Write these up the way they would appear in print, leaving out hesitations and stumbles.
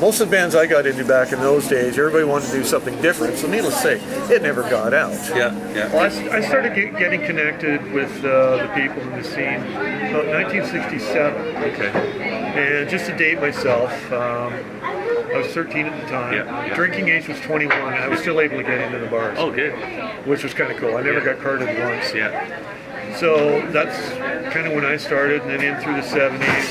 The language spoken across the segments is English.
most of the bands I got into back in those days, everybody wanted to do something different. So needless to say, it never got out. Yeah. Well, I started getting connected with the people in the scene about 1967. Okay. And just to date myself, I was 13 at the time. Yeah. Drinking age was 21, and I was still able to get into the bars. Oh, good. Which was kind of cool. I never got carded once. Yeah. So that's kind of when I started, and then in through the 70s.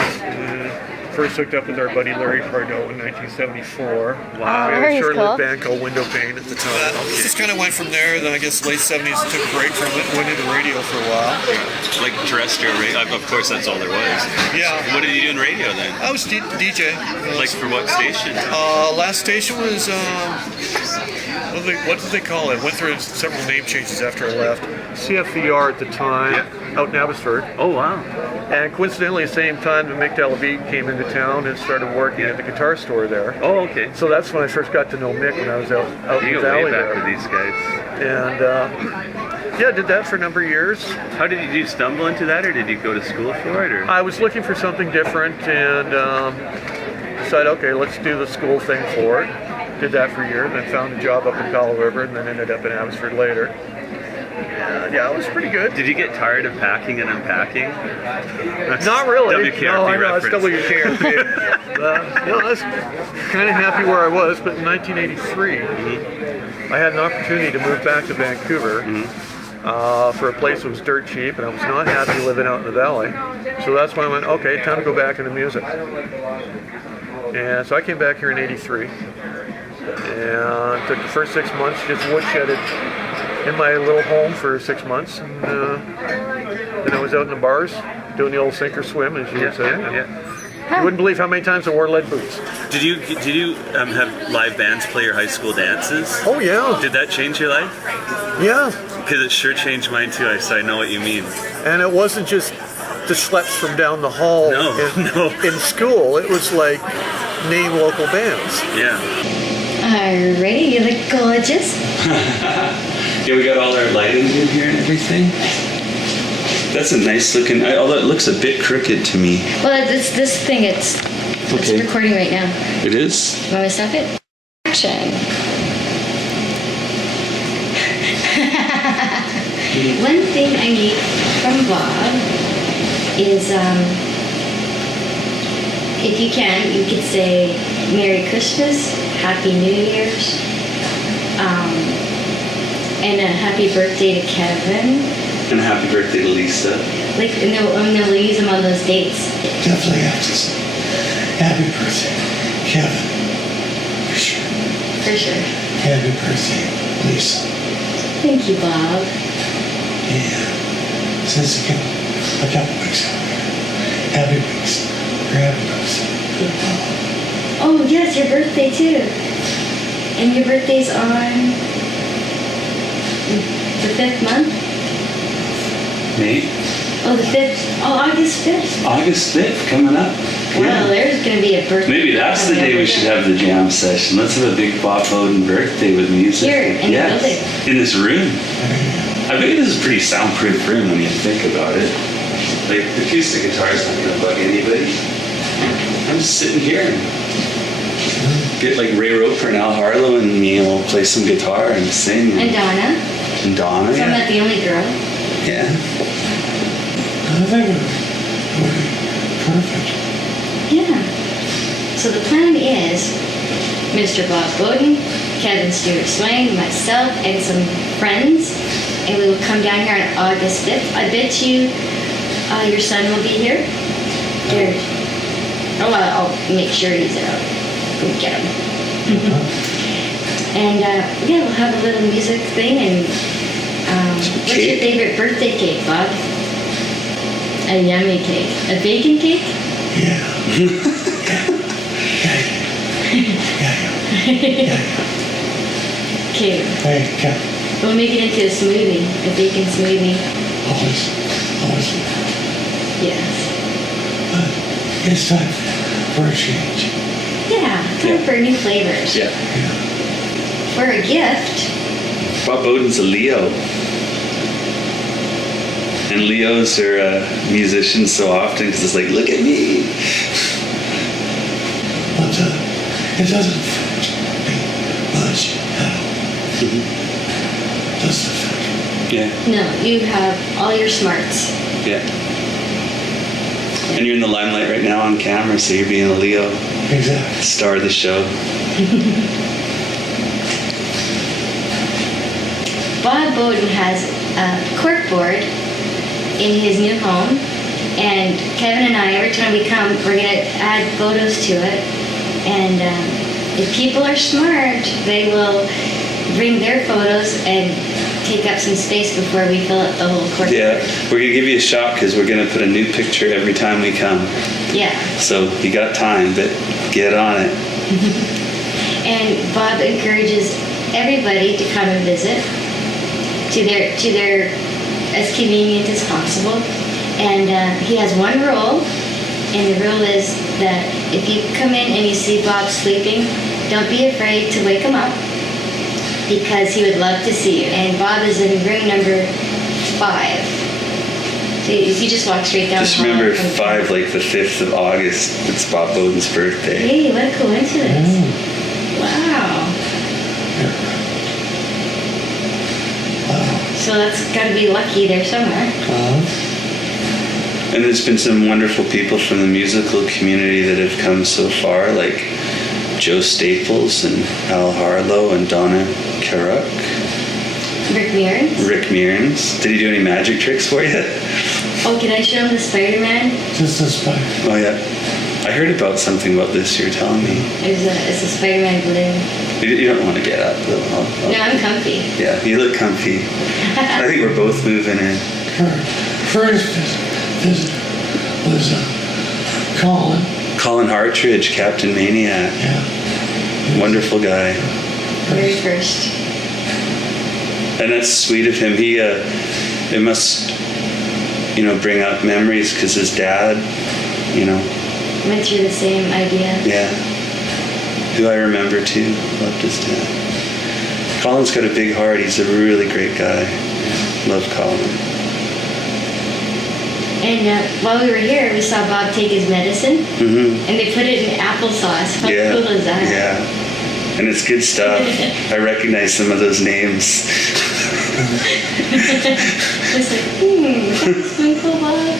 First hooked up with our buddy Larry Pardo in 1974. Wow. We had a Larry's short-lived cool. band called Window Pane at the time. Just kind of went from there. Then I guess late 70s took a break from it, went into radio for a while. Like terrestrial radio. Of course, that's all there was. Yeah. What did you do in radio then? I was DJ. Like for what station? Last station was, what did they call it? Went through several name changes after I left. CFVR at the time, out in Abbotsford. Oh, wow. And coincidentally, at the same time that Mick Delavite came into town and started working at the guitar store there. Oh, okay. So that's when I first got to know Mick, when I was out in You the go way valley back there. with these guys. And did that for a number of years. How did you stumble into that, or did you go to school for it? Or? I was looking for something different and decided, okay, let's do the school thing for it. Did that for a year, then found a job up in Powell River, and then ended up in Abbotsford later. Yeah, it was pretty good. Did you get tired of packing and unpacking? Not really. WKRP No, I know, it's reference. WKRP. I was kind of happy where I was, but in 1983, I had an opportunity to move back to Vancouver for a place that was dirt cheap, and I was not happy living out in the valley. So that's when I went, okay, time to go back into music. And so I came back here in 83, and took the first 6 months, just woodshedded in my little home for 6 months, and then I was out in the bars doing the old sink or swim, as you would say. You wouldn't believe how many times I wore lead boots. Did you have live bands play your high school dances? Oh yeah, Did that change your life? yeah. Because it sure changed mine too. So I know what you mean. And it wasn't just the schleps from down the hall in school. It was like name local bands. Yeah. Alrighty, you look gorgeous. Yeah, we got all our lighting in here and everything. That's a nice looking. Although it looks a bit crooked to me. Well, this thing, it's Okay. recording right now. It is. You want me to stop it? Action. One thing I need from Bob is, if you can, you could say Merry Christmas, Happy New Year's, and a happy birthday to Kevin. And happy birthday to Lisa. Like, and they'll use them on those dates. Definitely have to say happy birthday, Kevin. For sure. For sure. Happy birthday, Lisa. Thank you, Bob. Yeah. Since a couple weeks ago. Happy weeks. Or happy birthday. Oh, yes, your birthday too. And your birthday's on the 5th month? May? Oh, the 5th. Oh, August 5th. August 5th coming up. Wow, there's going to be a birthday. Maybe that's the day we should have the jam session. Let's have a big Bob Bowden birthday with music. Here, in the building. In this room. I bet this is a pretty soundproof room when you think about it. Like, the acoustic guitar's not going to bug anybody. I'm just sitting here and get like Ray Roper and Al Harlow and me, and we'll play some guitar and sing. And Donna. And Donna, So I'm not the only girl. Yeah. I think it would be perfect. Yeah. So the plan is Mr. Bob Bowden, Kevin Stewart Swain, myself, and some friends, and we will come down here on August 5th. I bet you your son will be here. Here. Oh, I'll make sure he's out. Go get him. And yeah, we'll have a little music thing. And what's your favorite birthday cake, Bob? A yummy cake. A bacon cake? Yeah. Okay. Hey, Kevin. We'll make it into a smoothie. A bacon smoothie. Always. Yes. But it's time for a change. Yeah, time for new flavors. Yeah. For a gift. Bob Bowden's a Leo. And Leos are musicians so often because it's like, look at me. But It doesn't affect me much at all. Doesn't affect me. Yeah. No, you have all your smarts. Yeah. And you're in the limelight right now on camera, so you're being a Leo. Exactly. Star of the show. Bob Bowden has a corkboard in his new home, and Kevin and I, every time we come, we're going to add photos to it. And if people are smart, they will bring their photos and take up some space before we fill up the whole corkboard. Yeah, we're going to give you a shot because we're going to put a new picture every time we come. Yeah. So you got time, but get on it. And Bob encourages everybody to come and visit to their as convenient as possible. And he has one rule, and the rule is that if you come in and you see Bob sleeping, don't be afraid to wake him up, because he would love to see you. And Bob is in room number 5. So if you just walk straight down Just the hall remember from- 5, like the 5th of August. It's Bob Bowden's birthday. Hey, what a coincidence. Wow. Wow. So that's got to be lucky there somewhere. And there's been some wonderful people from the musical community that have come so far, like Joe Staples and Al Harlow and Donna Carruck. Rick Mearns. Rick Mearns. Did he do any magic tricks for you? Oh, can I show him the Spider-Man? Just a spider. Oh, yeah. I heard about something about this you were telling me. It's a Spider-Man balloon. You don't want to get up, though. No, I'm comfy. Yeah, you look comfy. I think we're both moving in. Her first visitor was Colin. Colin Hartridge, Captain Maniac. Yeah. Wonderful guy. Very first. And that's sweet of him. He, it must, bring up memories because his dad, Went through the same idea. yeah, who I remember too, loved his dad. Colin's got a big heart. He's a really great guy. Love Colin. And while we were here, we saw Bob take his medicine, Mm-hmm. and they put it in applesauce. How Yeah, cool is that? yeah. And it's good stuff. I recognize some of those names. It's like, that's spoonful, Bob.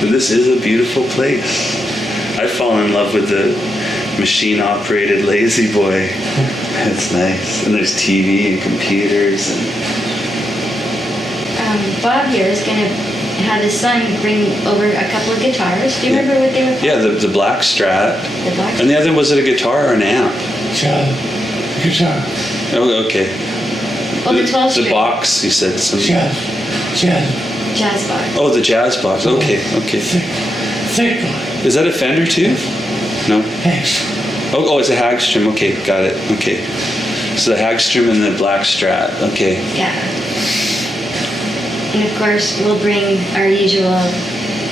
But this is a beautiful place. I've fallen in love with the machine-operated lazy boy. It's nice. And there's TV and computers and Bob here is going to have his son bring over a couple of guitars. Do you remember what they were called? yeah, the black Strat. The black. And the other, was it a guitar or an amp? Guitar. Oh, okay. Oh, the 12 string. The box, you said some. Jazz. Jazz box. Oh, the jazz box. Okay. Thick one. Is that a Fender too? No. Thanks. Oh, it's a Hagstrom. Okay, got it. Okay. So the Hagstrom and the black Strat. Okay. Yeah. And of course, we'll bring our usual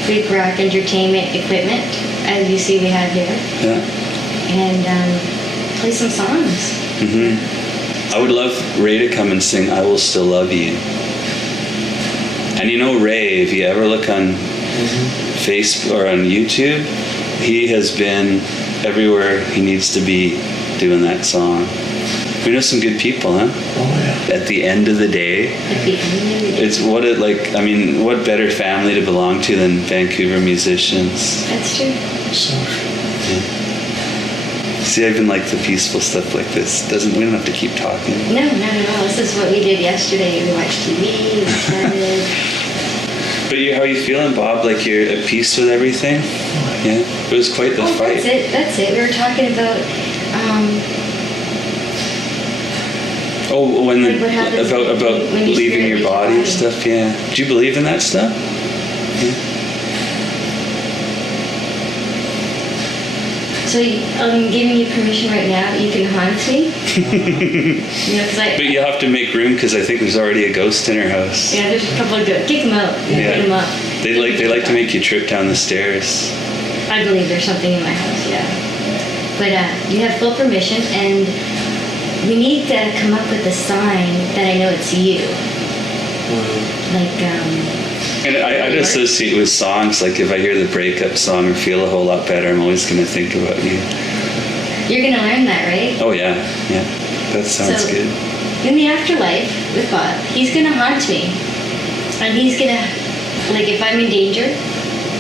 Greek rock entertainment equipment, as you see we have here, Yeah. and play some songs. Mm-hmm. I would love Ray to come and sing "I Will Still Love You." And Ray, if you ever look on Facebook or on YouTube, he has been everywhere he needs to be doing that song. We know some good people, huh? Oh, yeah. At the end of the day, At the end of the day. it's what better family to belong to than Vancouver musicians? That's true. So, See, I even like the peaceful stuff like this. We don't have to keep talking. No, not at all. This is what we did yesterday. We watched TV, we chatted. But how are you feeling, Bob? Like you're at peace with everything? Yeah? It was quite the fight. That's it. We were talking about When Like what happens about when your leaving spirit your leaves your body and body. stuff, yeah. Do you believe in that stuff? So I'm giving you permission right now. You can haunt me. 'Cause But you have to make room because I think there's already a ghost in her house. yeah, there's a couple of good. Kick them out. Yeah. Put them up. They like to make you trip down the stairs. I believe there's something in my house. Yeah. But you have full permission, and we need to come up with a sign that I know it's you. Like And I'd associate with songs, like if I hear the breakup song or feel a whole lot better, I'm always going to think about you. You're gonna learn that, right? Oh, yeah. That sounds So, good. In the afterlife with Bob, he's gonna haunt me. And he's gonna, like, if I'm in danger,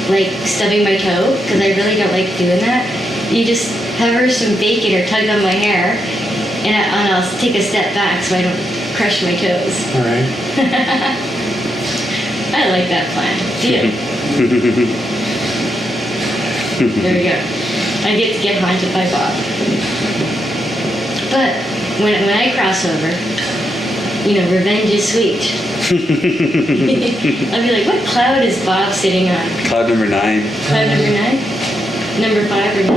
like stubbing my toe, because I really don't like doing that, you just hover some bacon or tug on my hair, and I'll take a step back so I don't crush my toes. All right. I like that plan. Yeah. There we go. I get to get haunted by Bob. But when I cross over, revenge is sweet. I'll be like, what cloud is Bob sitting on? Cloud number 9. Cloud number 9? Number 5 or 9?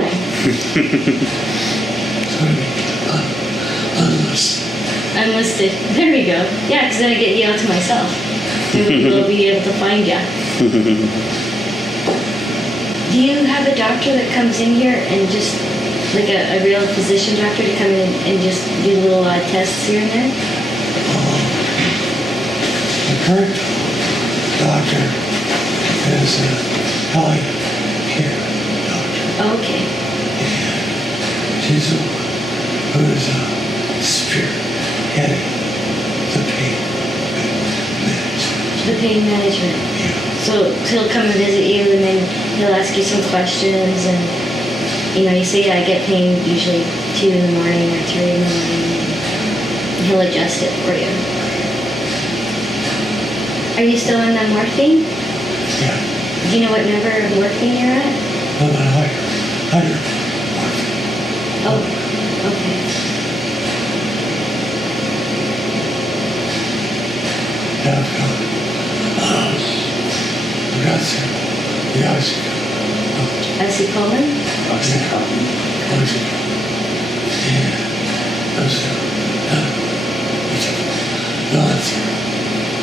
Unlisted. Unlisted. There we go. Yeah, because then I get you all to myself. And we'll be able to find you. Do you have a doctor that comes in here and just, like a real physician doctor to come in and just do little tests here and there? The current doctor is a Helen care doctor. Okay. She's the one who is spearheading the pain management. The pain management. Yeah. So he'll come and visit you, and then he'll ask you some questions, and you say, I get pain usually 2 in the morning or 3 in the morning, and he'll adjust it for you. Are you still on the morphine? Yeah. Do you know what number of morphine you're at? I'm at 100. Oh, okay. Now I've got the Oxycolon? Oxycontin. Yeah. Those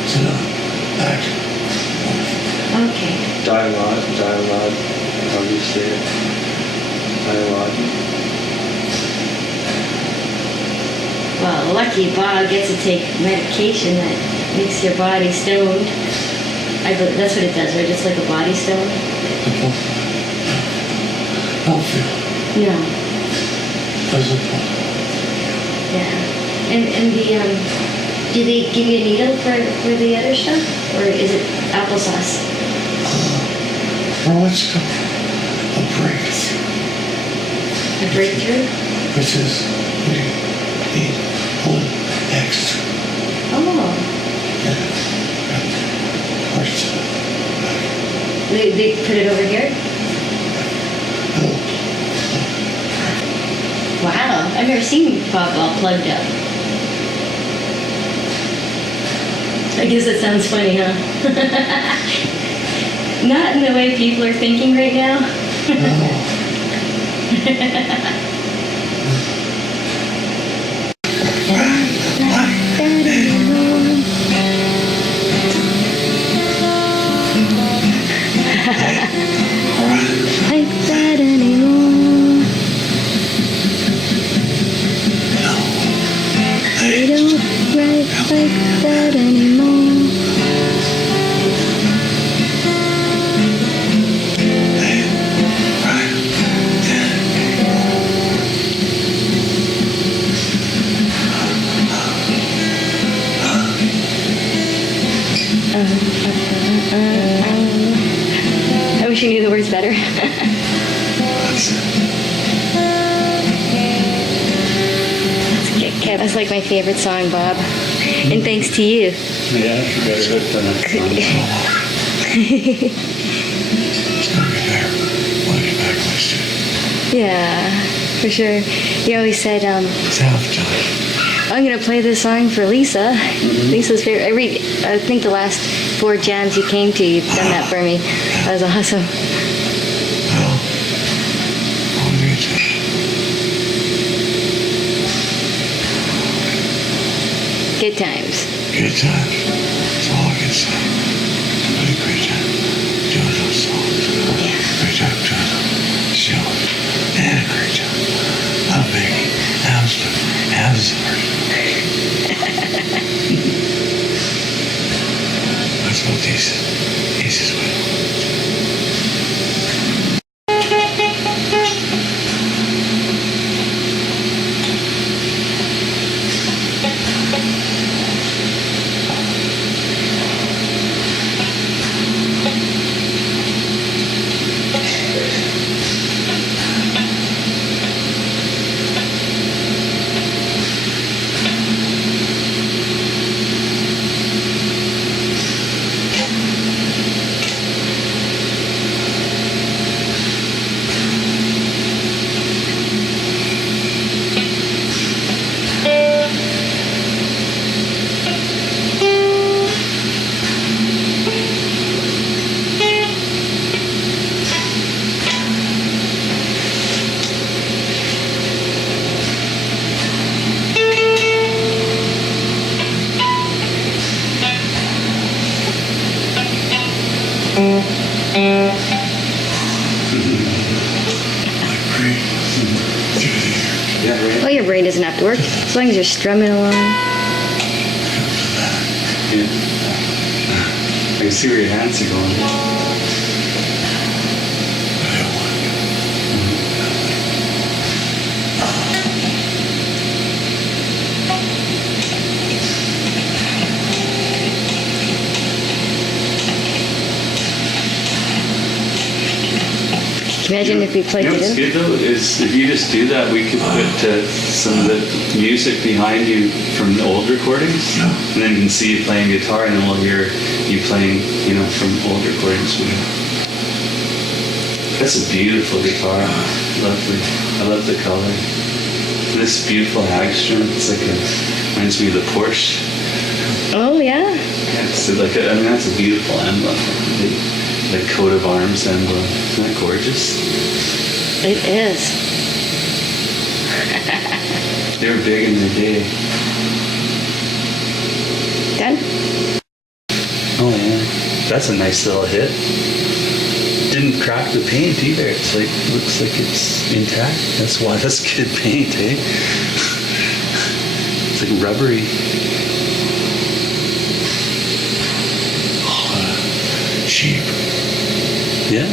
it's not action. Okay. Dialogue, how do you say it? Dialogue. Well, lucky Bob gets to take medication that makes your body stoned. That's what it does, right? It's like a body stone? Don't feel. No. Doesn't feel. Yeah. And do they give you a needle for the other stuff? Or is it applesauce? For what's called a breakthrough. A breakthrough? Which is you need a little extra. Oh. Parts of it. They put it over here? Wow. I've never seen Bob all plugged up. I guess that sounds funny, huh? Not in the way people are thinking right now. Like that anymore. They don't write like that anymore. I wish you knew the words better. That's like my favorite song, Bob. And thanks to you. Yeah, you better hooked on that It's gonna be there when I get back to my studio. Yeah, for sure. You always said, It's half time. I'm gonna play this song for Lisa. Lisa's favorite. I think the last 4 jams you came to, you've done that for me. That was awesome. Well, what do you say? Good times. Good times. That's all I can say. I had a great time doing those songs. Great time doing the show. And a great time of making absolute. That's what they said. brain doesn't have to work. As long as you're strumming along. Yeah. I can see where your hands are going. Imagine if we played You know what's it in. good though is if you just do that, we could put some of the music behind you from the old recordings, and then you can see you playing guitar, and then we'll hear you playing, from old recordings. That's a beautiful guitar. Lovely. I love the color. This beautiful Hagstrom. It's like reminds me of the Porsche. Oh, yeah? Yeah, it's like that's a beautiful emblem. The coat of arms emblem. Isn't that gorgeous? It is. They were big in their day. Done? Oh yeah. That's a nice little hit. Didn't crack the paint either. It's like, looks like it's intact. That's why that's good paint, eh? It's like rubbery. Sheep. Yeah?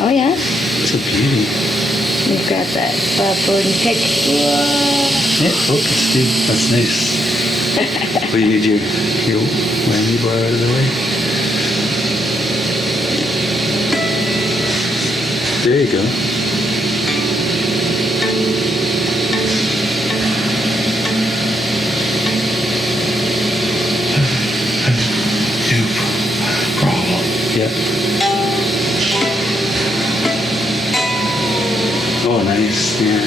Oh, yeah? It's a beauty. We've got that Bob Bowden pick. Yeah, focus, dude. That's nice. Well, you need your whammy bar out of the way. There you go. New problem. Yeah. Oh, nice. Yeah.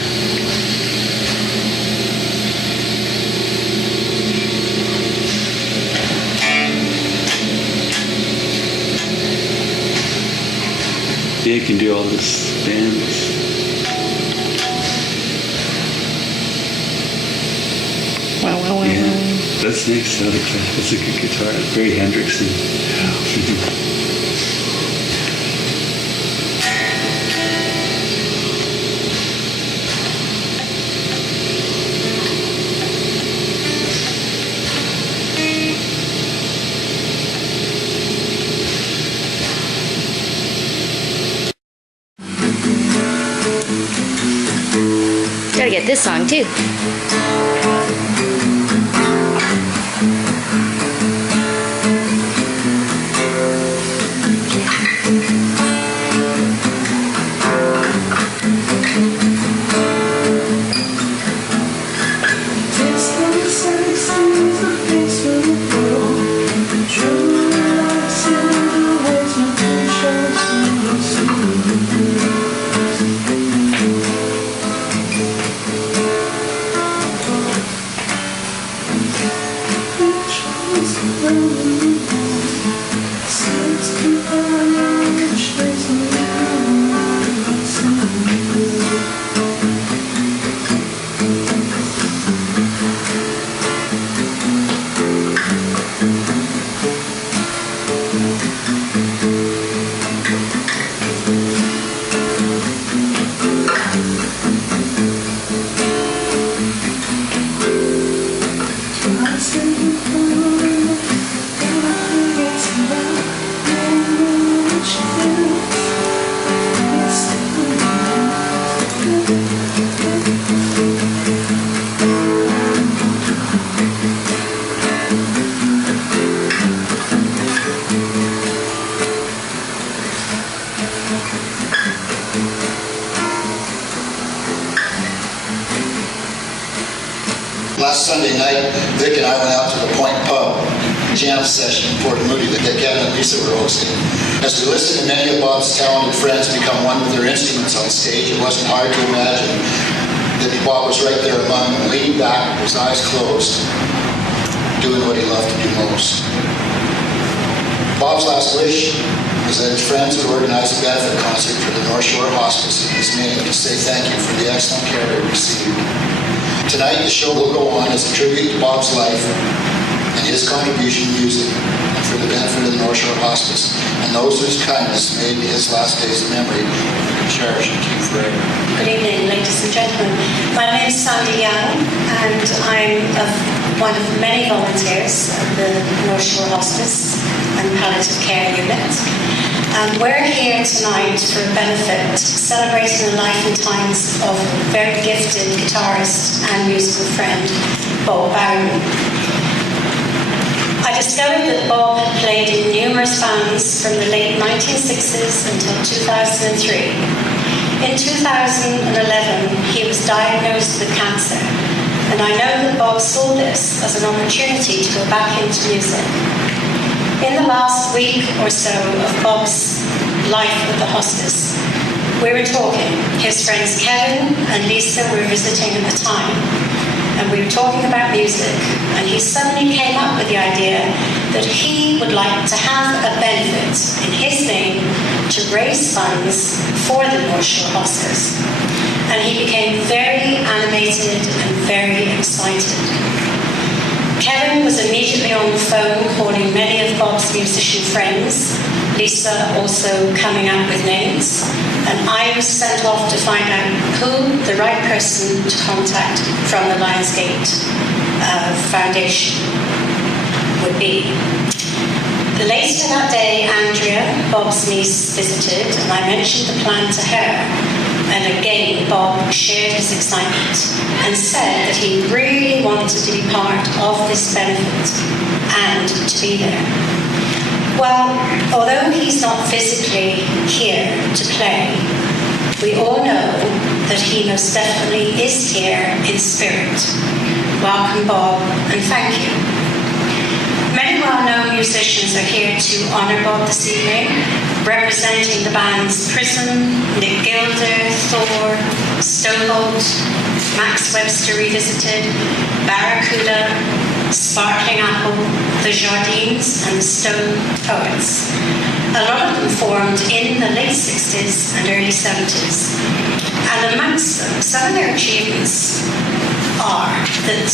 Yeah, you can do all this bands. Wow, wow, wow, Yeah, wow. that's nice. I like that. That's a good guitar. It's very Hendrixy. Gotta get this song too. Last Sunday night, Vic and I went out to the Point Pub jam session in Port Moody that Kevin and Lisa were hosting. As we listened to many of Bob's talented friends become one with their instruments on stage, it wasn't hard to imagine that Bob was right there among them, leaning back with his eyes closed, doing what he loved to do most. Bob's last wish was that his friends would organize a benefit concert for the North Shore Hospice in his name to say thank you for the excellent care he received. Tonight, the show will go on as a tribute to Bob's life and his contribution to music and for the benefit of the North Shore Hospice and those whose kindness made his last days a memory charge. Thank you forever. Good evening, ladies and gentlemen. My name is Sandy Young, and I'm one of many volunteers of the North Shore Hospice and Palliative Care Unit. We're here tonight for a benefit celebrating the life and times of very gifted guitarist and musical friend, Bob Bowden. I discovered that Bob had played in numerous bands from the late 1960s until 2003. In 2011, he was diagnosed with cancer, and I know that Bob saw this as an opportunity to go back into music. In the last week or so of Bob's life with the hospice, we were talking. His friends Kevin and Lisa were visiting at the time, and we were talking about music, and he suddenly came up with the idea that he would like to have a benefit in his name to raise funds for the North Shore Hospice. And he became very animated and very excited. Kevin was immediately on the phone calling many of Bob's musician friends, Lisa also coming up with names, and I was sent off to find out who the right person to contact from the Lionsgate Foundation would be. Later that day, Andrea, Bob's niece, visited, and I mentioned the plan to her. And again, Bob shared his excitement and said that he really wanted to be part of this benefit and to be there. Well, although he's not physically here to play, we all know that he most definitely is here in spirit. Welcome, Bob, and thank you. Many well-known musicians are here to honour Bob this evening, representing the bands Prism, Nick Gilder, Thor, Stonehold, Max Webster Revisited, Barracuda, Sparkling Apple, The Jardines, and the Stone Poets. A lot of them formed in the late 60s and early 70s. And amongst them, some of their achievements are that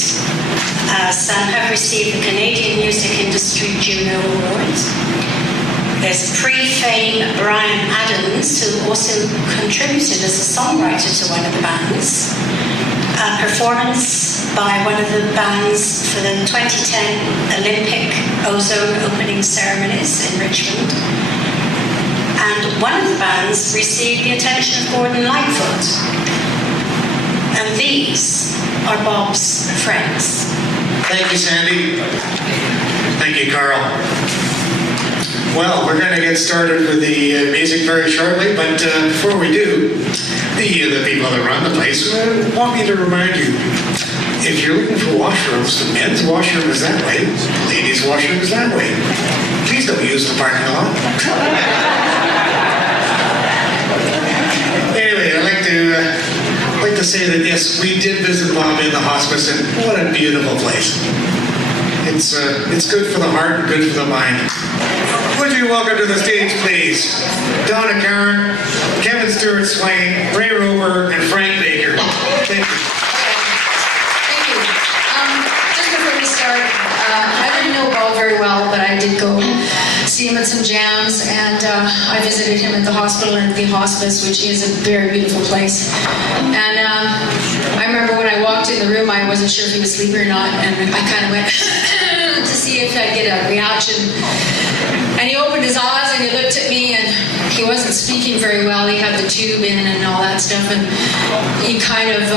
some have received the Canadian Music Industry Juno Award. There's pre-fame Brian Adams, who also contributed as a songwriter to one of the bands. A performance by one of the bands for the 2010 Olympic ozone opening ceremonies in Richmond. And one of the bands received the attention of Gordon Lightfoot. And these are Bob's friends. Thank you, Sandy. Thank you, Carl. Well, we're going to get started with the music very shortly, but before we do, the people that run the place want me to remind you, if you're looking for washrooms, the men's washroom is that way, the ladies' washroom is that way. Please don't use the parking lot. Anyway, I'd like to say that yes, we did visit Bob in the hospice, and what a beautiful place. It's good for the heart and good for the mind. Would you welcome to the stage, please, Donna Karen, Kevin Stewart Swain, Ray Rover, and Frank Baker. Thank you. Thank you. Just before we start, I didn't know Bob very well, but I did go see him at some jams, and I visited him at the hospital and the hospice, which is a very beautiful place. And I remember when I walked in the room, I wasn't sure if he was sleeping or not, and I kind of went to see if I'd get a reaction. And he opened his eyes and he looked at me, and he wasn't speaking very well. He had the tube in and all that stuff, and he kind of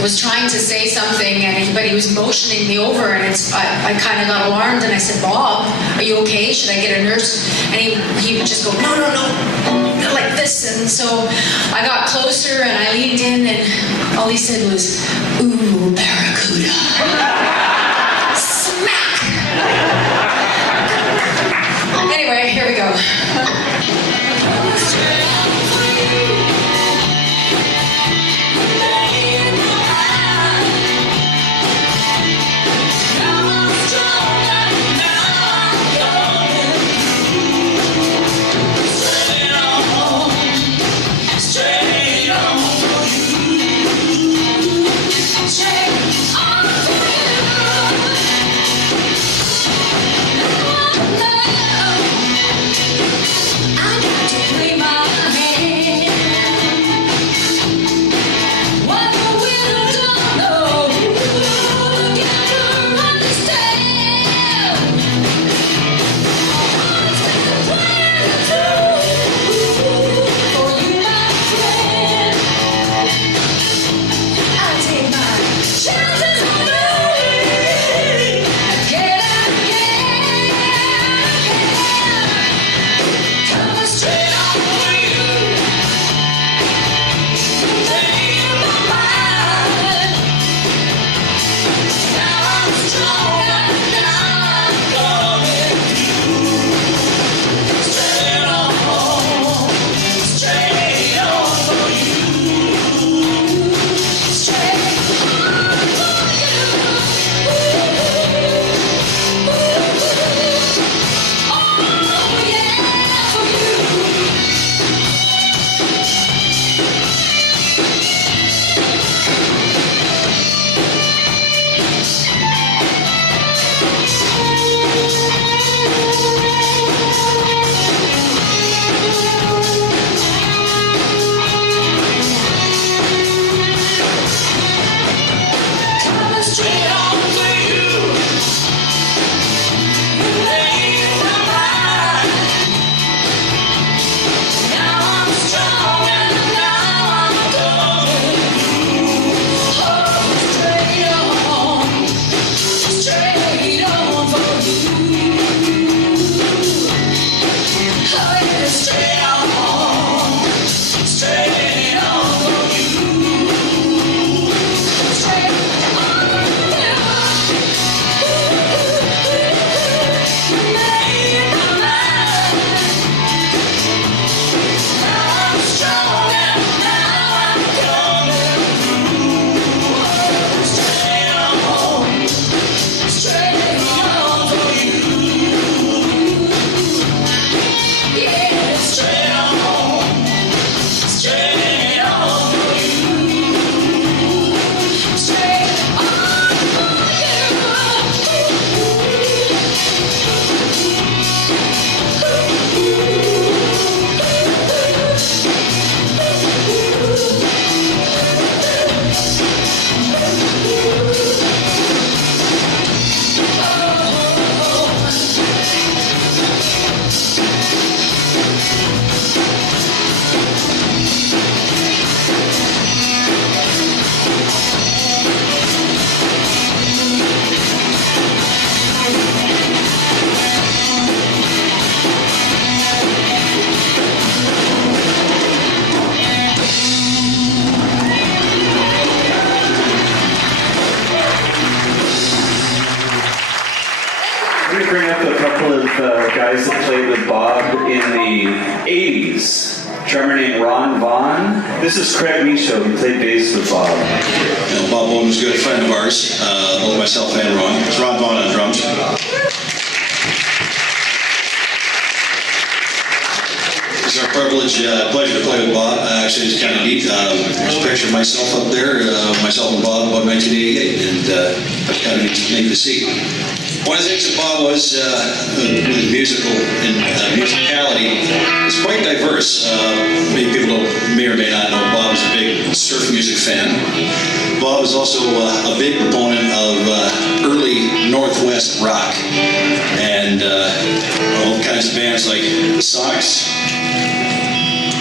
was trying to say something, but he was motioning me over, and I kind of got alarmed, and I said, "Bob, are you okay? Should I get a nurse?" And he would just go, no, like this. And so I got closer and I leaned in, and all he said was, "Ooh, barracuda." Smack! Anyway, here we go. the guys that played with Bob in the 80s. Drummer named Ron Vaughn. This is Craig Michaud, who played bass with Bob. Bob Bowden was a good friend of ours, both myself and Ron. It's Ron Vaughn on drums. It's our pleasure to play with Bob. Actually, it's kind of neat. There's a picture of myself up there, myself and Bob about 1988, and that's kind of neat to see. One of the things that Bob was with musical and musicality is quite diverse. Many people may or may not know Bob is a big surf music fan. Bob is also a big proponent of early Northwest rock and all kinds of bands like the Sonics,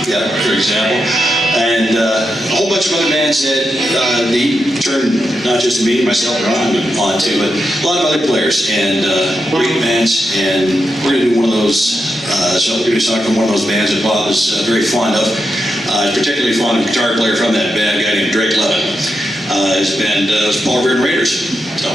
yeah, for example, and a whole bunch of other bands that he turned not just me, myself, and Ron on to, but a lot of other players and great bands. And we're going to do one of those. So we're going to do a song from one of those bands that Bob is very fond of. Particularly fond of a guitar player from that band, a guy named Drake Levin. His band was Paul Beard Raiders. So.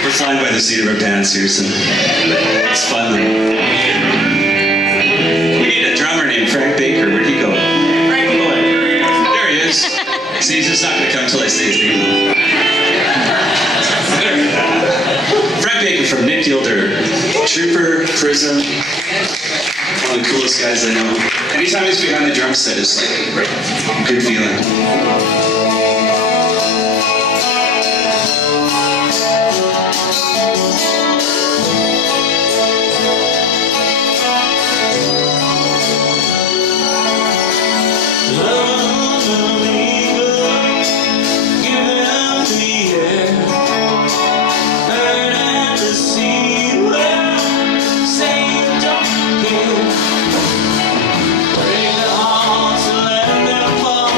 We're flying by the seat of our pants here, so it's fun. We need a drummer named Frank Baker. Where'd he go? Frank boy. There he is. See, he's just not going to come till I say his name. Frank Baker from Nick Gilder. Trooper, Prism. One of the coolest guys I know. Anytime he's behind the drum set, it's like a good feeling. Break the hearts and let them fall.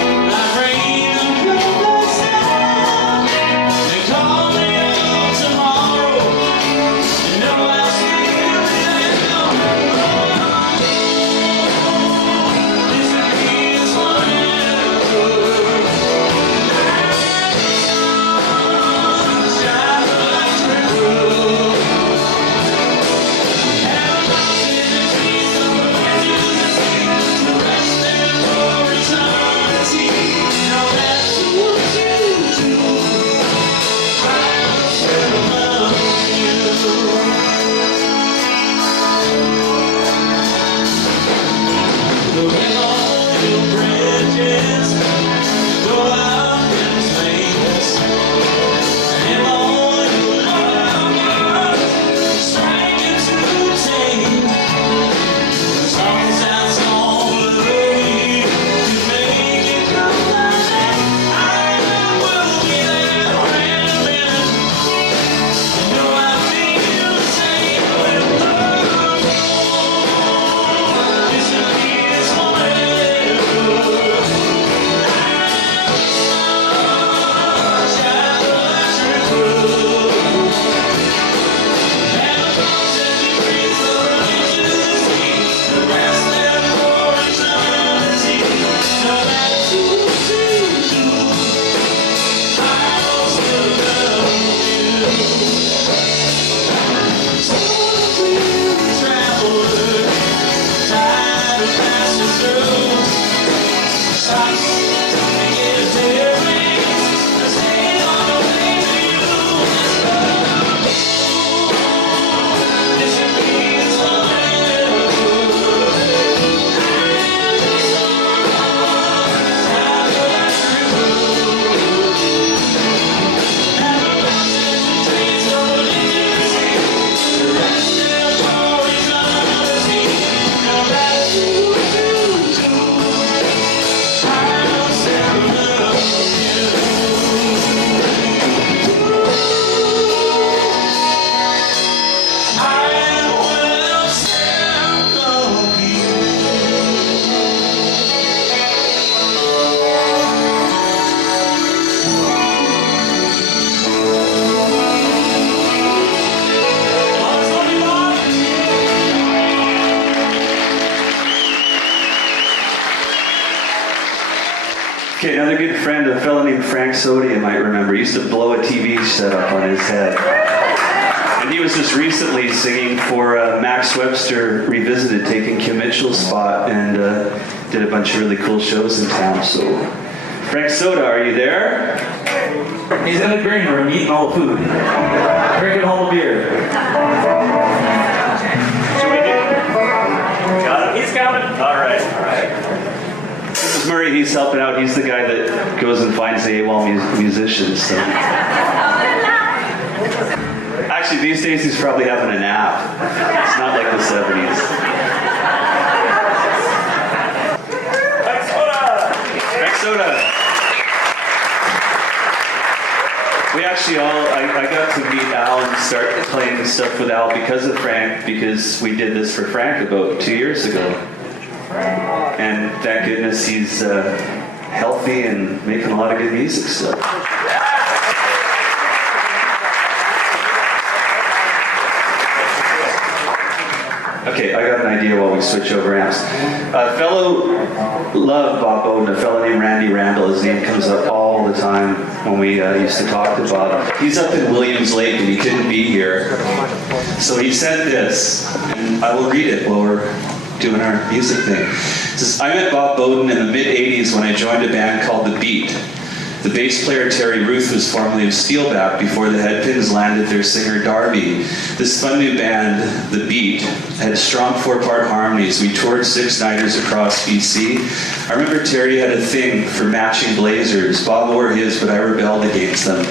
band, a fellow named Frank Soda, you might remember. He used to blow a TV set up on his head. And he was just recently singing for Max Webster Revisited, taking Kim Mitchell's spot, and did a bunch of really cool shows in town. So, Frank Soda, are you there? He's in the green room eating all the food. Drinking all the beer. Should we do? Got him? He's coming. All right. This is Murray. He's helping out. He's the guy that goes and finds the AWOL musicians. So. Actually, these days he's probably having a nap. It's not like the 70s. Frank Soda. We actually I got to meet Al and start playing stuff with Al because of Frank, because we did this for Frank about 2 years ago. And thank goodness he's healthy and making a lot of good music still. Okay, I got an idea while we switch over amps. A fellow loved Bob Bowden, a fellow named Randy Randall. His name comes up all the time when we used to talk to Bob. He's up in Williams Lake and he couldn't be here. So he sent this, and I will read it while we're doing our music thing. It says, I met Bob Bowden in the mid-'80s when I joined a band called The Beat. The bass player Terry Ruth was formerly of Steelback before the Headpins landed their singer Darby. This fun new band, The Beat, had strong 4-part harmonies. We toured 6 nighters across BC. I remember Terry had a thing for matching blazers. Bob wore his, but I rebelled against them.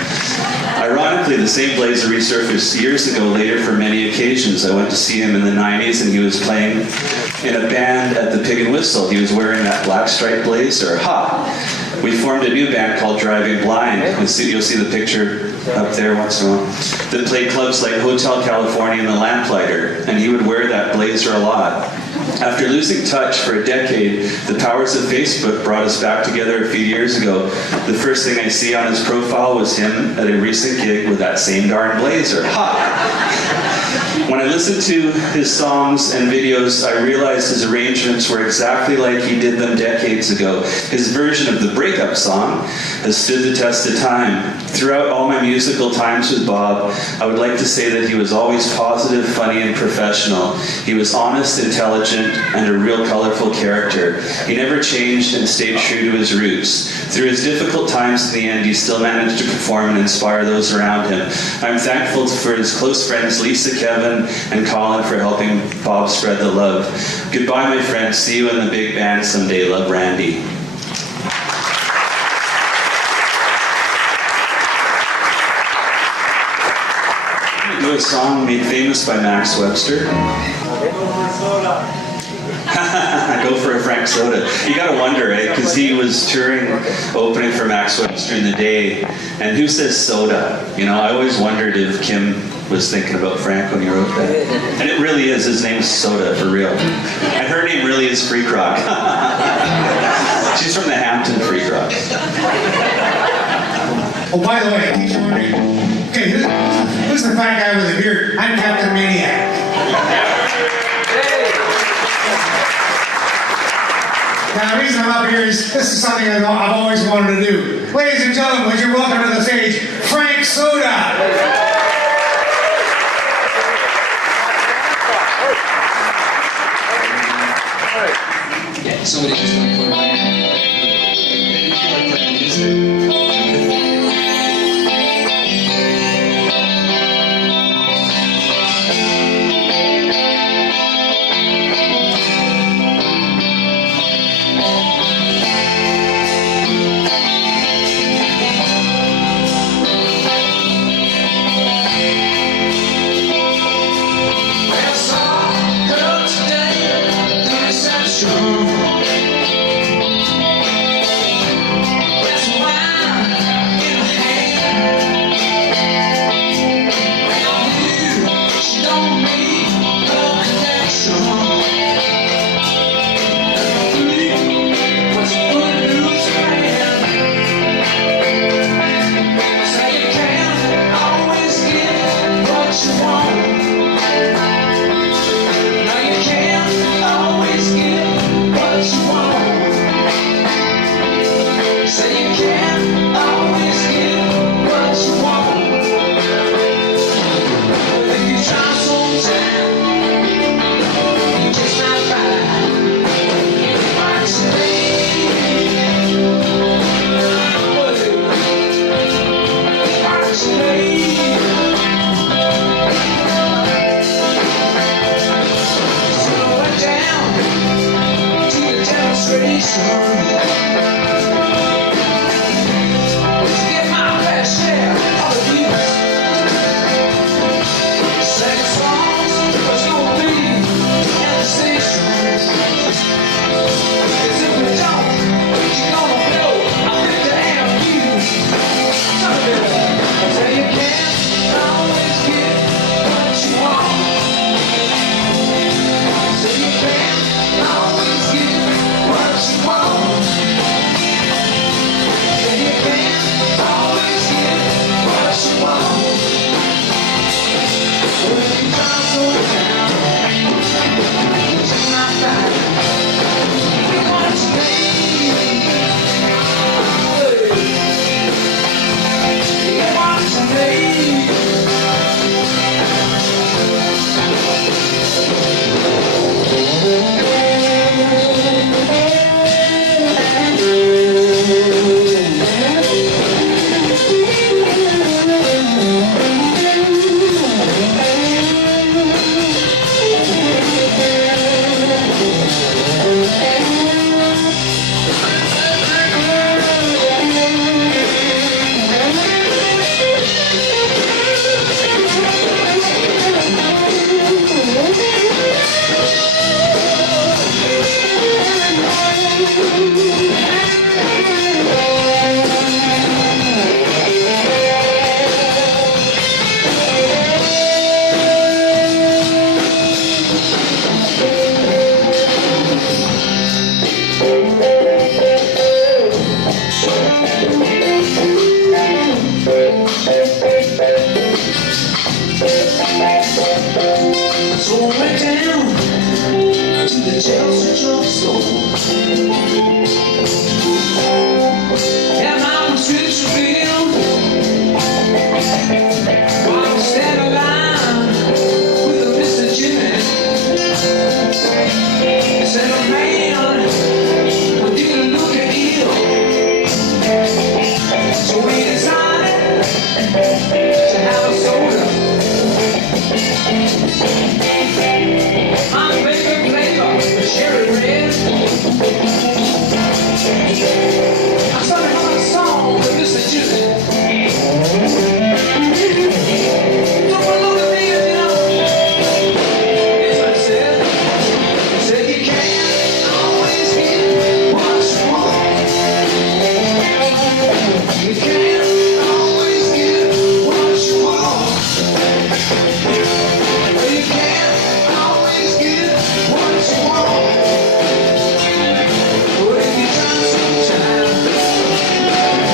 Ironically, the same blazer resurfaced years ago later for many occasions. I went to see him in the 90s and he was playing in a band at the Pig and Whistle. He was wearing that black striped blazer. Ha! We formed a new band called Driving Blind. You'll see the picture up there once in a while. That played clubs like Hotel California and the Lamplighter, and he would wear that blazer a lot. After losing touch for a decade, the powers of Facebook brought us back together a few years ago. The first thing I see on his profile was him at a recent gig with that same darn blazer. Ha! When I listened to his songs and videos, I realized his arrangements were exactly like he did them decades ago. His version of the breakup song has stood the test of time. Throughout all my musical times with Bob, I would like to say that he was always positive, funny, and professional. He was honest, intelligent, and a real colorful character. He never changed and stayed true to his roots. Through his difficult times in the end, he still managed to perform and inspire those around him. I'm thankful for his close friends Lisa, Kevin, and Colin for helping Bob spread the love. Goodbye, my friends. See you in the big band someday. Love, Randy. I'm going to do a song made famous by Max Webster. Go for a Frank Soda. You gotta wonder, eh? Because he was touring, opening for Max Webster in the day, and who says soda? You know, I always wondered if Kim was thinking about Frank when he wrote that. And it really is. His name's Soda, for real. And her name really is Free Crock. She's from the Hampton Free Crock. Oh, by the way, in case you're wondering, okay, who's the fat guy with the beard? I'm Captain Maniac. Now, the reason I'm up here is this is something I've always wanted to do. Ladies and gentlemen, would you welcome to the stage Frank Soda? Yeah, somebody just want to put it right here. Maybe you feel like playing music. So I went down to the Chelsea drugstore. Got my prescription filled. While I stand alive with a Mr. Jimmy. Said a man didn't look at ill. So we decided to have a soda. My favorite flavor was cherry red. I started on a song with Mr. Jimmy. Don't look at me, you know. As I said, you can't always get what you want. You can't always get what you want. You can't always get what you want. But if you try sometime, what you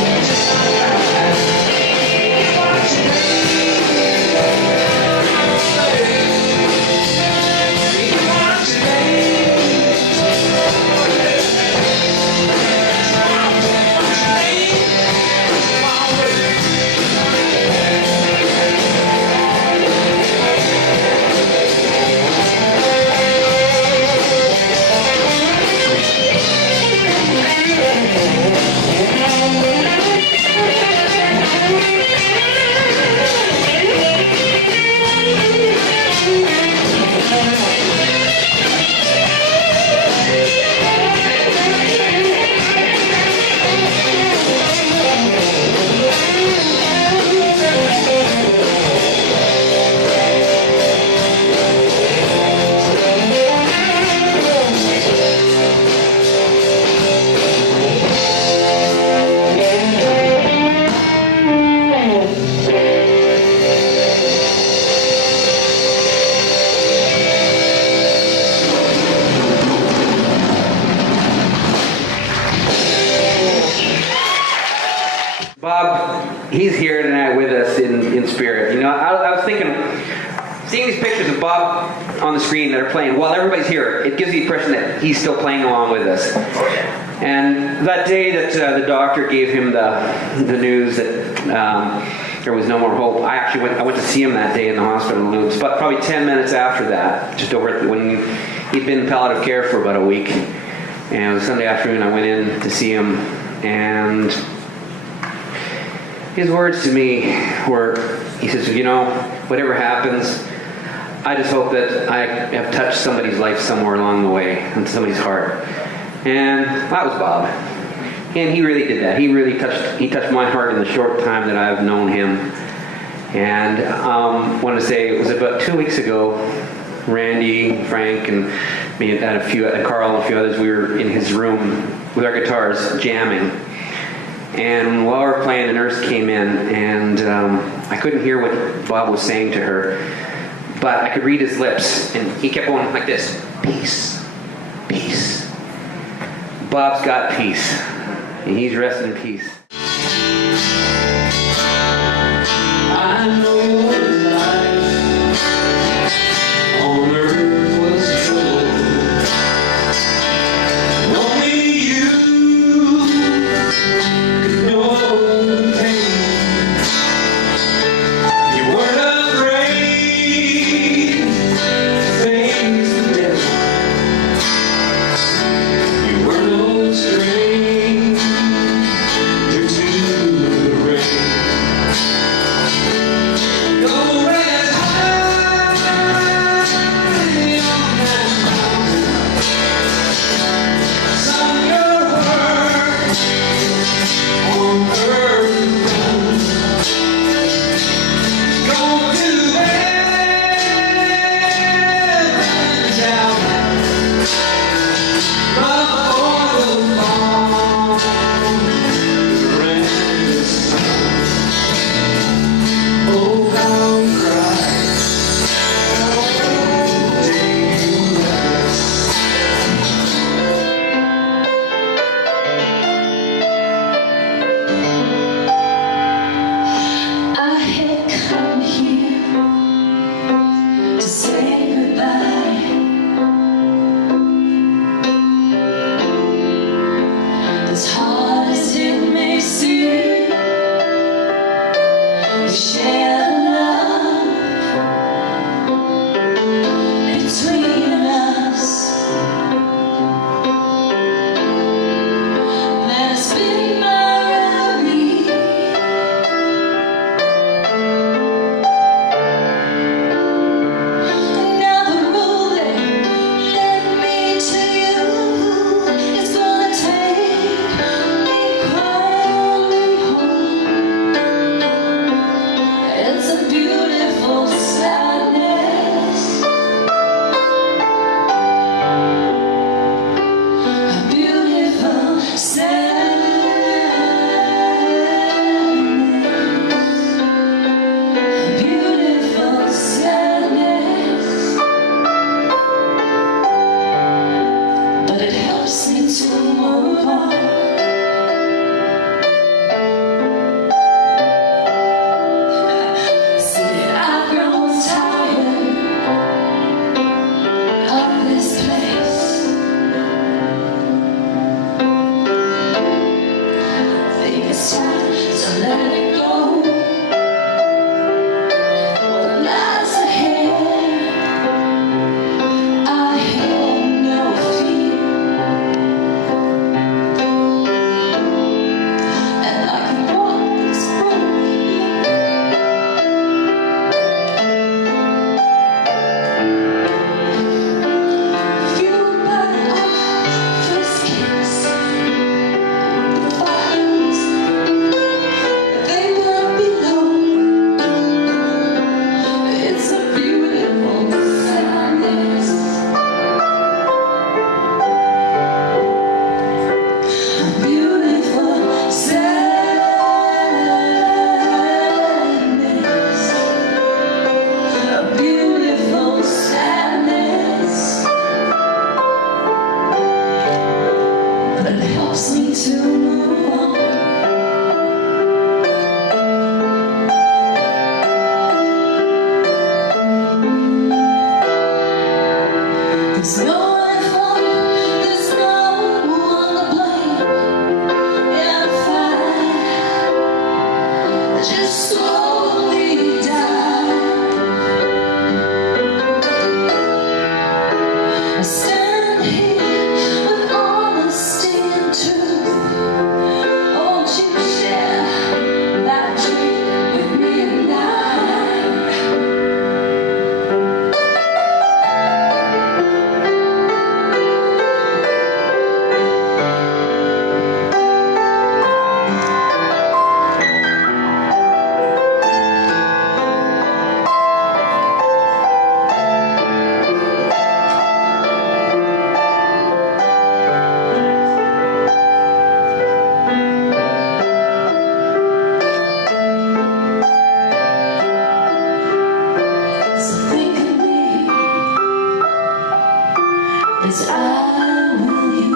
Bob, he's here tonight with us in spirit. You know, I was thinking, seeing these pictures of Bob on the screen that are playing while everybody's here, it gives the impression that he's still playing along with us. And that day that the doctor gave him the news that there was no more hope, I went to see him that day in the hospital. It was probably 10 minutes after that, just over when he'd been in palliative care for about a week. And it was Sunday afternoon. I went in to see him, and his words to me were, he says, you know, whatever happens, I just hope that I have touched somebody's life somewhere along the way, and somebody's heart. And that was Bob. And he really did that. He touched my heart in the short time that I've known him. And I want to say it was about 2 weeks ago, Randy, Frank, and me and Carl and a few others, we were in his room with our guitars jamming. And while we were playing, a nurse came in, and I couldn't hear what Bob was saying to her, but I could read his lips, and he kept going like this: peace, peace. Bob's got peace, and he's resting in peace. I know life on earth was trouble. Only you could know the pain. You weren't afraid to face the devil. You were no stranger share love between us. Let us be merry. Now the road that led me to you is gonna take me quietly home. It's a beautiful sadness, a beautiful sadness, a beautiful sadness, but it helps me to move on. See, I've grown tired of this place. I think it's time to let it go. What lies ahead, I have no fear, and I can walk this road. Fueled by our first kiss, the fires, they burn below. It's a beautiful sadness, a beautiful sadness, a beautiful sadness, but it helps me to move on. There's no one for me, there's no one to blame. And I just slowly die. I stand here with honesty and truth. Won't you share that dream with me tonight? So think of me as I will you,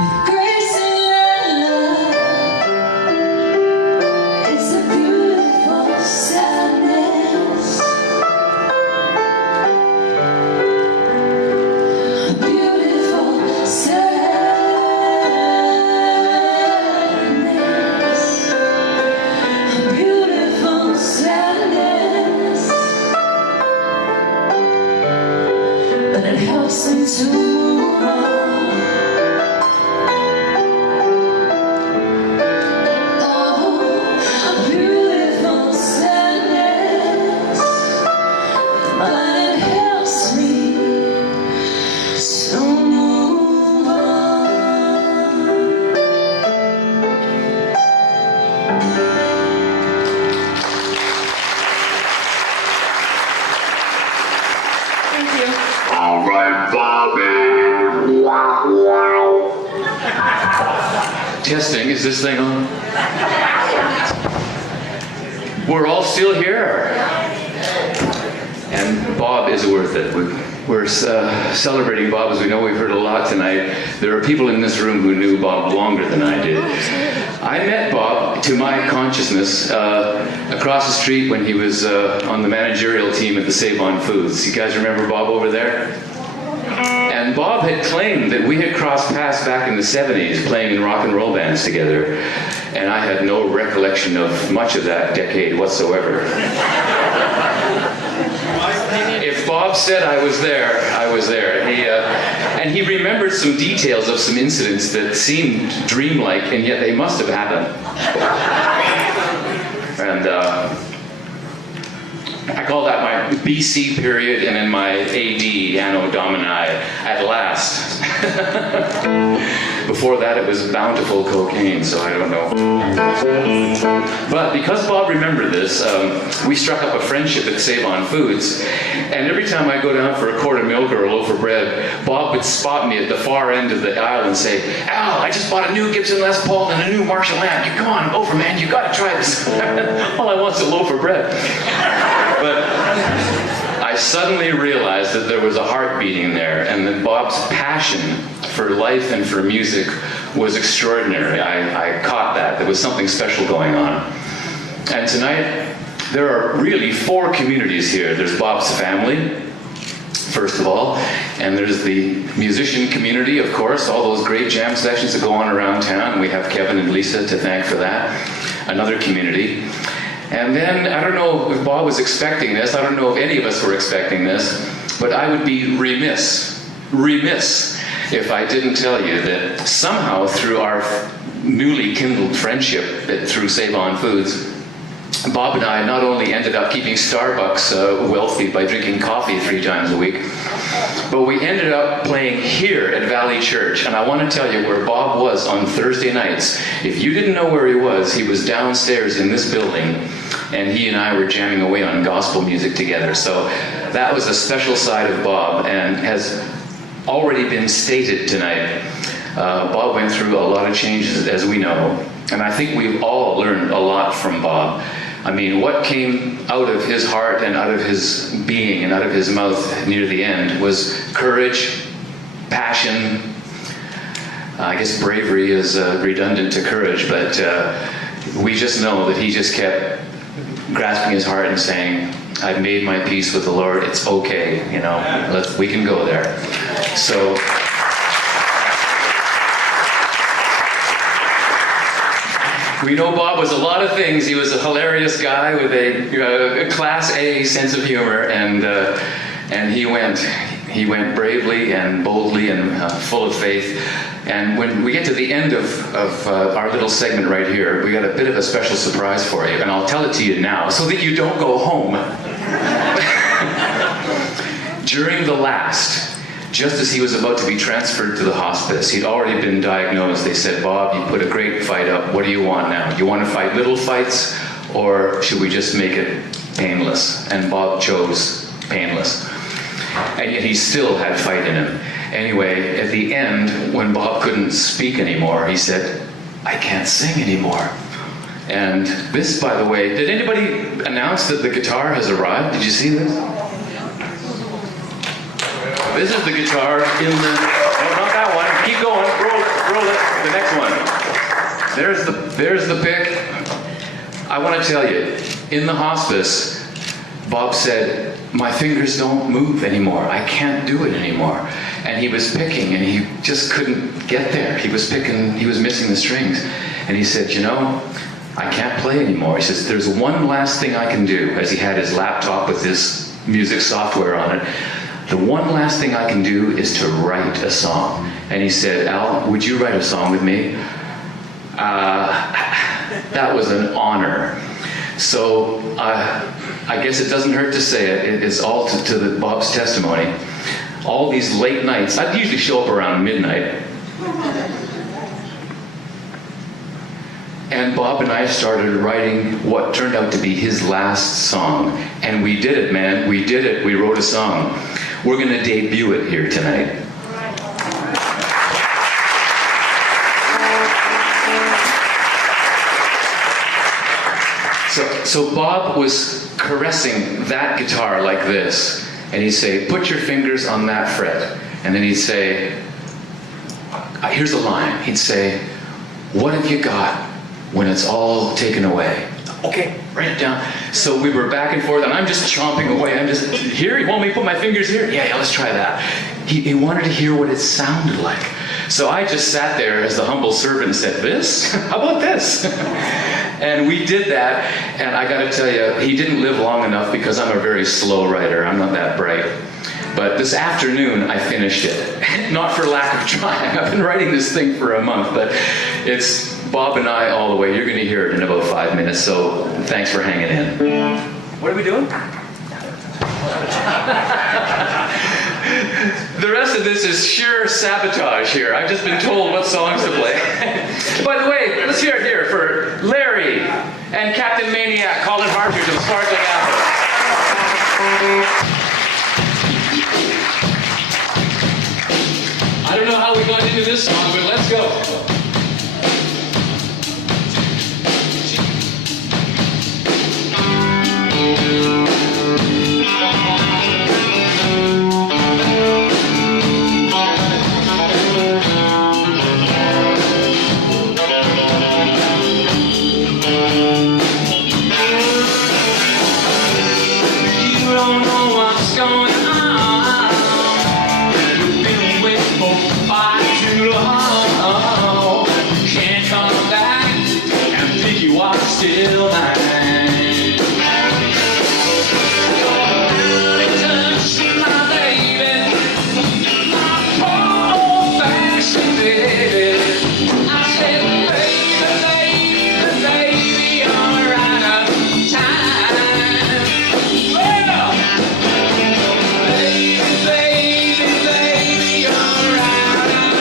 with grace and love. It's a beautiful sadness, a beautiful sadness, a beautiful sadness, but it helps me to move on. Oh, a beautiful sadness, but it helps me to move on. All right, Bobby. Testing, is this thing on? We're all still here. And Bob is worth it. We're celebrating Bob, as we know. We've heard a lot tonight. There are people in this room who knew Bob longer than I did. I met Bob, to my consciousness, across the street when he was on the managerial team at the Save On Foods. You guys remember Bob over there? And And Bob had claimed that we had crossed paths back in the 70s playing in rock and roll bands together, and I had no recollection of much of that decade whatsoever. If Bob said I was there, I was there. And he remembered some details of some incidents that seemed dreamlike, and yet they must have happened. And I call that my BC period, and then my AD, Anno Domini, at last. Before that, it was bountiful cocaine, so I don't know. But because Bob remembered this, we struck up a friendship at Save On Foods, and every time I go down for a quart of milk or a loaf of bread, Bob would spot me at the far end of the aisle and say, "Al, I just bought a new Gibson Les Paul and a new Marshall amp. You come on over, man. You got to try this." All I want is a loaf of bread. But I suddenly realized that there was a heart beating there, and that Bob's passion for life and for music was extraordinary. I caught that. There was something special going on. And tonight, there are really 4 communities here. There's Bob's family, first of all, and there's the musician community, of course, all those great jam sessions that go on around town. We have Kevin and Lisa to thank for that. Another community. And then, I don't know if Bob was expecting this, I don't know if any of us were expecting this, but I would be remiss if I didn't tell you that somehow through our newly kindled friendship through Save On Foods, Bob and I not only ended up keeping Starbucks wealthy by drinking coffee 3 times a week, but we ended up playing here at Valley Church. And I want to tell you where Bob was on Thursday nights. If you didn't know where he was downstairs in this building, and he and I were jamming away on gospel music together. So that was a special side of Bob, and has already been stated tonight. Bob went through a lot of changes, as we know, and I think we've all learned a lot from Bob. I mean, what came out of his heart and out of his being and out of his mouth near the end was courage, passion. I guess bravery is redundant to courage, but we just know that he just kept grasping his heart and saying, "I've made my peace with the Lord. It's okay, you know. We can go there." So. We know Bob was a lot of things. He was a hilarious guy with a Class A sense of humor, and he went bravely and boldly and full of faith. And when we get to the end of our little segment right here, we got a bit of a special surprise for you, and I'll tell it to you now so that you don't go home. During the last, just as he was about to be transferred to the hospice, he'd already been diagnosed. They said, "Bob, you put a great fight up. What do you want now? You want to fight little fights, or should we just make it painless?" And Bob chose painless. And yet he still had fight in him. Anyway, at the end, when Bob couldn't speak anymore, he said, "I can't sing anymore." And this, by the way, did anybody announce that the guitar has arrived? Did you see this? This is the guitar in the, no, not that one. Keep going, roll it, the next one. There's the pick. I want to tell you, in the hospice, Bob said, "My fingers don't move anymore. I can't do it anymore." And he was picking, and he just couldn't get there. He was missing the strings. And he said, "You know, I can't play anymore." He says, "There's one last thing I can do," as he had his laptop with this music software on it. "The one last thing I can do is to write a song." And he said, "Al, would you write a song with me?" That was an honor. So I guess it doesn't hurt to say it. It's all to Bob's testimony. All these late nights, I'd usually show up around midnight. And Bob and I started writing what turned out to be his last song. And we did it, man. We did it. We wrote a song. We're going to debut it here tonight. So Bob was caressing that guitar like this. And he'd say, "Put your fingers on that fret." And then he'd say, here's a line. He'd say, "What have you got when it's all taken away?" "Okay, write it down." So we were back and forth, and I'm just chomping away. I'm just, "Here, you want me to put my fingers here?" Yeah, let's try that. He wanted to hear what it sounded like. So I just sat there as the humble servant and said, this? How about this? And we did that, and I got to tell you, he didn't live long enough because I'm a very slow writer. I'm not that bright. But this afternoon, I finished it. Not for lack of trying. I've been writing this thing for a month, but it's Bob and I all the way. You're going to hear it in about 5 minutes, so thanks for hanging in. What are we doing? The rest of this is sheer sabotage here. I've just been told what songs to play. By the way, let's hear it here for Larry and Captain Maniac, Colin Partridge and Sparkling Apple. I don't know how we got into this song, but let's go. Still mine. Touch my baby, my poor old-fashioned baby. I said, baby, you're out of time. Well, baby, you're out of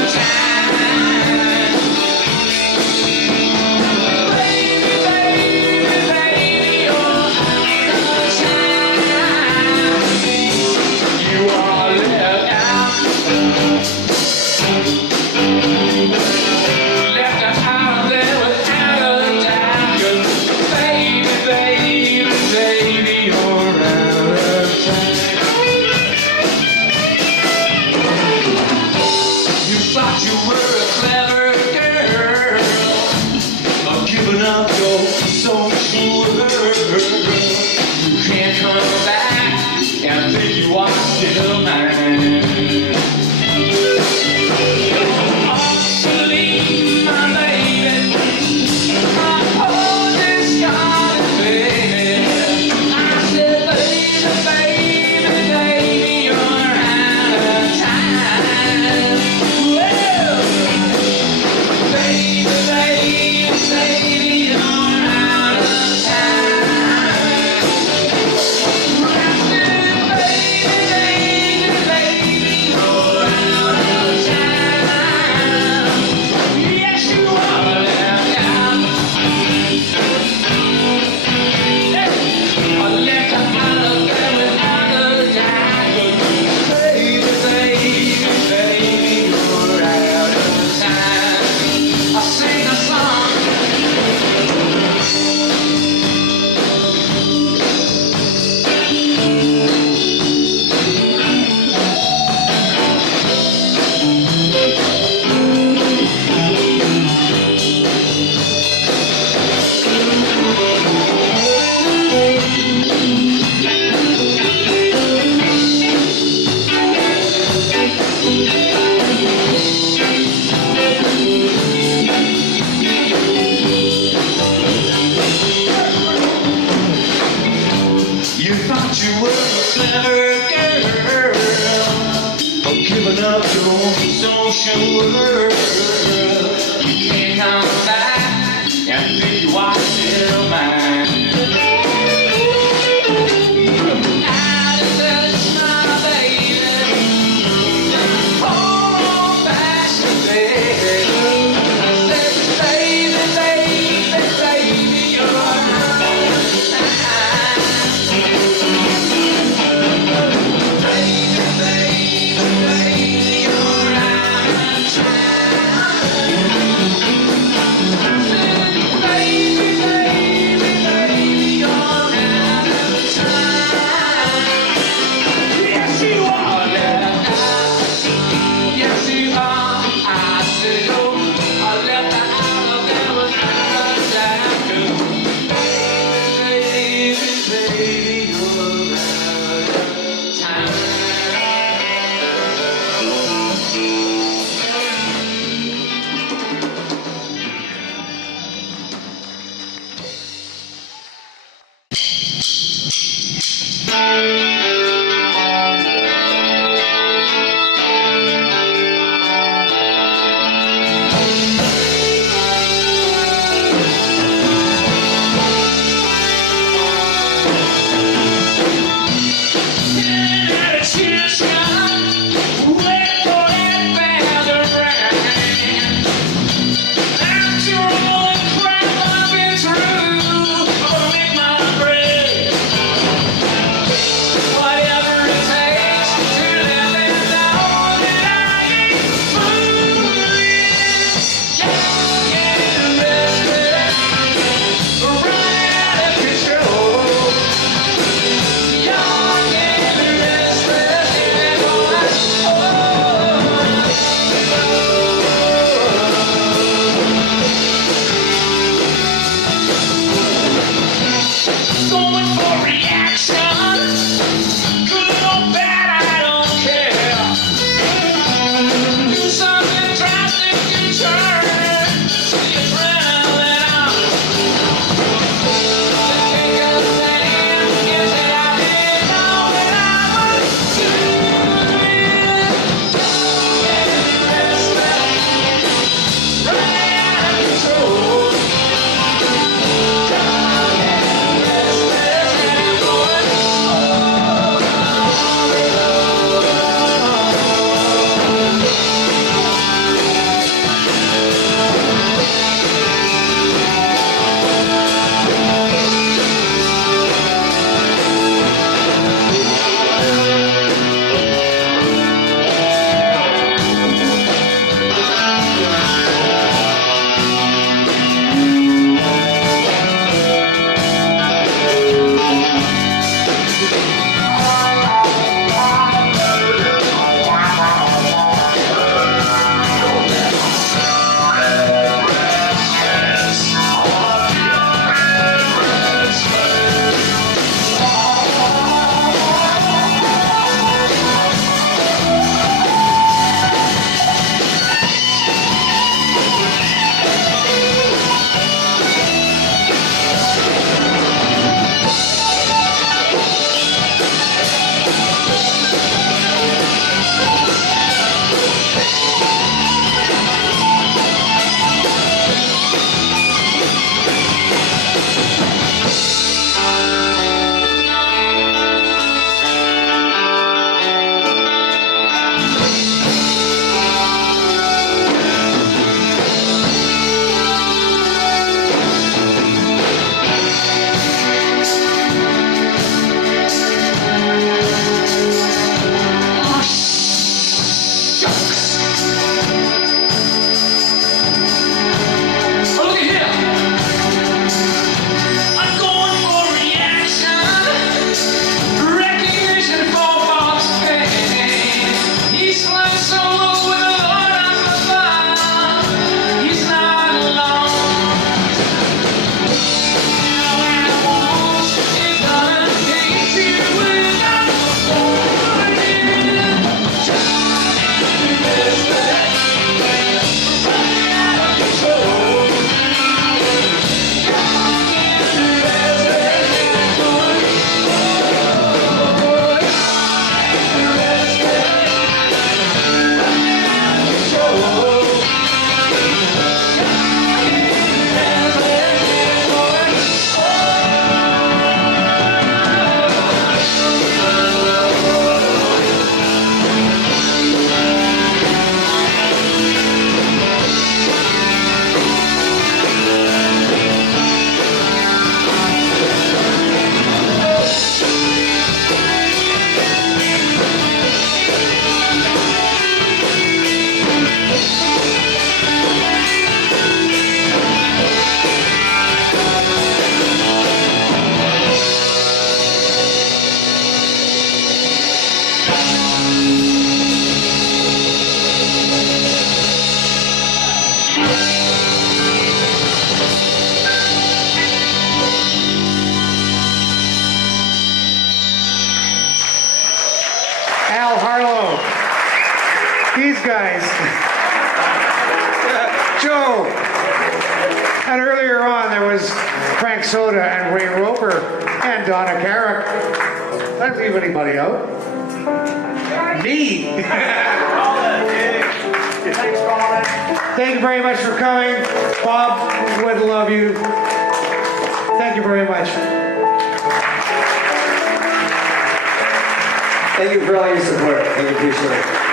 time. And earlier on, there was Frank Soda and Wayne Roper and Donna Carrick. Did I leave anybody out? Me. Thank you very much for coming. Bob would love you. Thank you very much. Thank you for all your support. I appreciate it.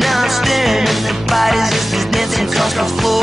Now I'm staring at the bodies as these dancing across the floor.